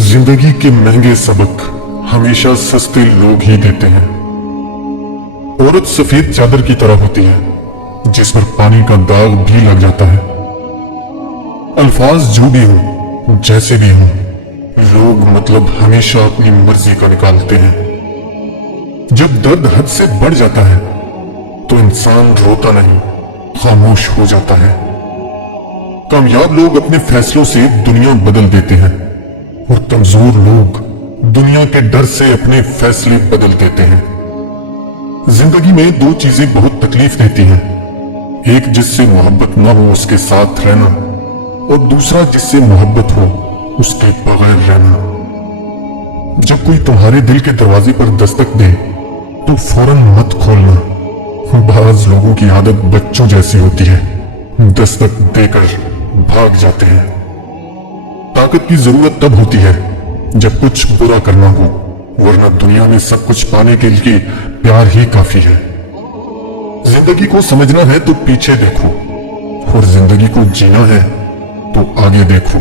जिंदगी के महंगे सबक हमेशा सस्ते लोग ही देते हैं। औरत सफेद चादर की तरह होती है जिस पर पानी का दाग भी लग जाता है। अल्फाज जो भी हो, जैसे भी हो, लोग मतलब हमेशा अपनी मर्जी का निकालते हैं। जब दर्द हद से बढ़ जाता है तो इंसान रोता नहीं, खामोश हो जाता है। कामयाब लोग अपने फैसलों से दुनिया बदल देते हैं और कमजोर लोग दुनिया के डर से अपने फैसले बदल देते हैं। जिंदगी में दो चीजें बहुत तकलीफ देती हैं, एक जिससे मोहब्बत ना हो उसके साथ रहना, और दूसरा जिससे मोहब्बत हो उसके बगैर रहना। जब कोई तुम्हारे दिल के दरवाजे पर दस्तक दे तो फौरन मत खोलना। बाज लोगों की आदत बच्चों जैसी होती है, दस्तक देकर भाग जाते हैं। ताकत की जरूरत तब होती है जब कुछ बुरा करना हो, वरना दुनिया में सब कुछ पाने के लिए प्यार ही काफी है। जिंदगी को समझना है तो पीछे देखो, और जिंदगी को जीना है तो आगे देखो।